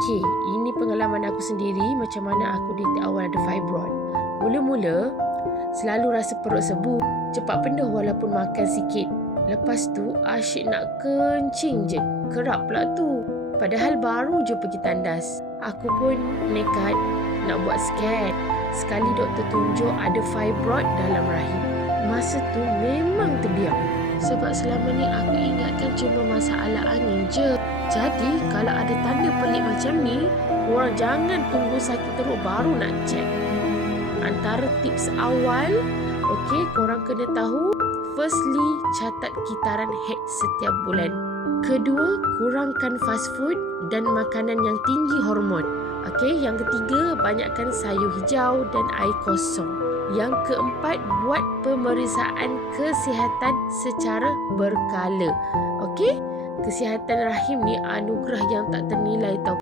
Okey, ini pengalaman aku sendiri macam mana aku di awal ada fibroid. Mula-mula, selalu rasa perut sebu, cepat penuh walaupun makan sikit. Lepas tu, asyik nak kencing je. Kerap pula tu. Padahal baru je pergi tandas. Aku pun nekat nak buat scan. Sekali doktor tunjuk ada fibroid dalam rahim. Masa tu memang terdiam. Sebab selama ni aku ingatkan cuma masalah angin je. Jadi kalau ada tanda pelik macam ni, korang jangan tunggu sakit teruk baru nak cek. Antara tips awal, korang kena tahu, firstly, catat kitaran head setiap bulan. Kedua, kurangkan fast food dan makanan yang tinggi hormon. Yang ketiga, banyakkan sayur hijau dan air kosong. Yang keempat, buat pemeriksaan kesihatan secara berkala. Kesihatan rahim ni anugerah yang tak ternilai tau.